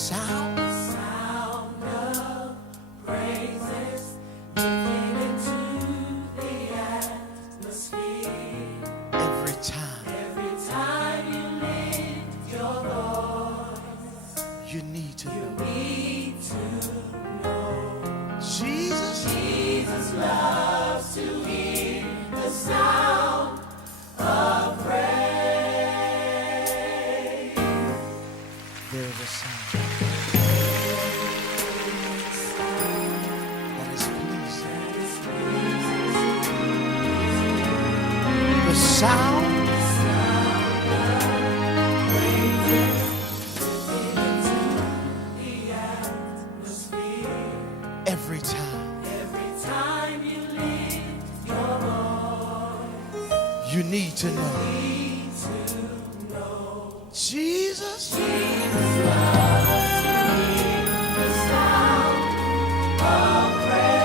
sound of praises lifting into the atmosphere. Every time you lift your voice, you need to know. Jesus loves to hear the sound of praise. There's a sound that is pleasing. The sound of praises lifting into the atmosphere. Every time you lift your voice, you need to know. Jesus loves to hear the sound of praise.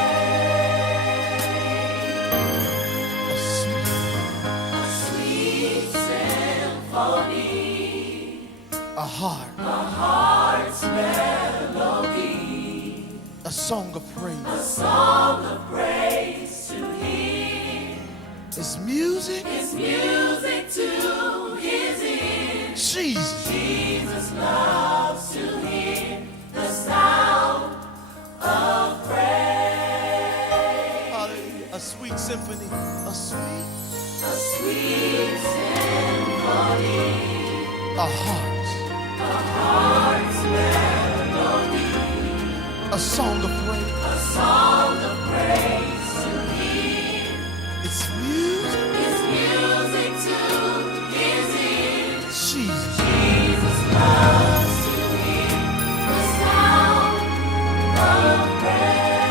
A sweet symphony, a heart's melody, a song of praise to hear. It's music to his ears. Jesus loves to hear the sound of praise. Hallelujah. A sweet symphony, a sweet symphony, a heart's melody, a song of praise to hear. It's music to his ears. Jesus loves to hear the sound of praise.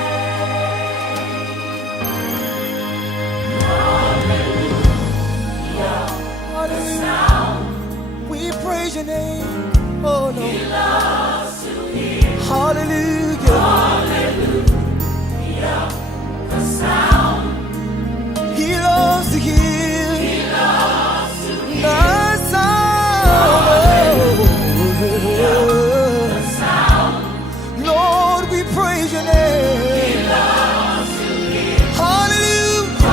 Hallelujah. The sound. We praise your name. Oh no. He loves to hear. Hallelujah. Hallelujah. The sound. He loves to hear. The sound. Lord, we praise your name. Hallelujah.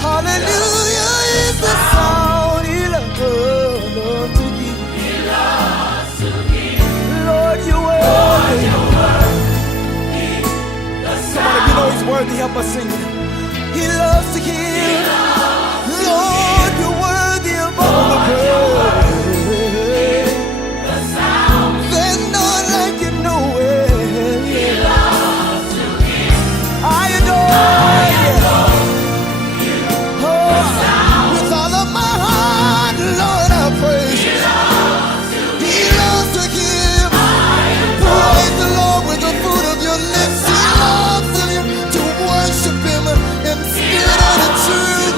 Hallelujah is the sound. He loves to give. Lord, you're worthy. Somebody, you know he's worthy. Help us sing it. He loves to hear. Lord, you're worthy of all the praise. There's none like you nowhere. I adore you. Oh, with all of my heart, Lord, I praise you. He loves to give. Praise the Lord with the fruit of your lips. He loves to worship him in spirit and in truth.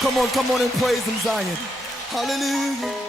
Come on and praise him, Zion. Hallelujah.